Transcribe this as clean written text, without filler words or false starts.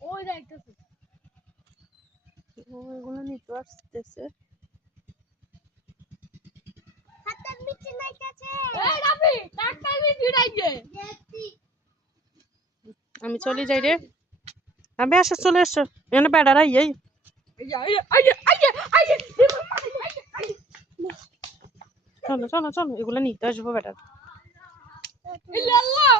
ওই দেখতেছি ওইগুলো নিতে আসতেছে। হাতের নিচে নাইতাছে এই রাবি ডাক্তার ভিড়াইছে আমি চলে যাই রে। আমি আসো, চলে এসো এখানে বেড়ারা এই চলো চলো চলো, এগুলো নিতে আসবো বেটার। ইল্লাল্লাহ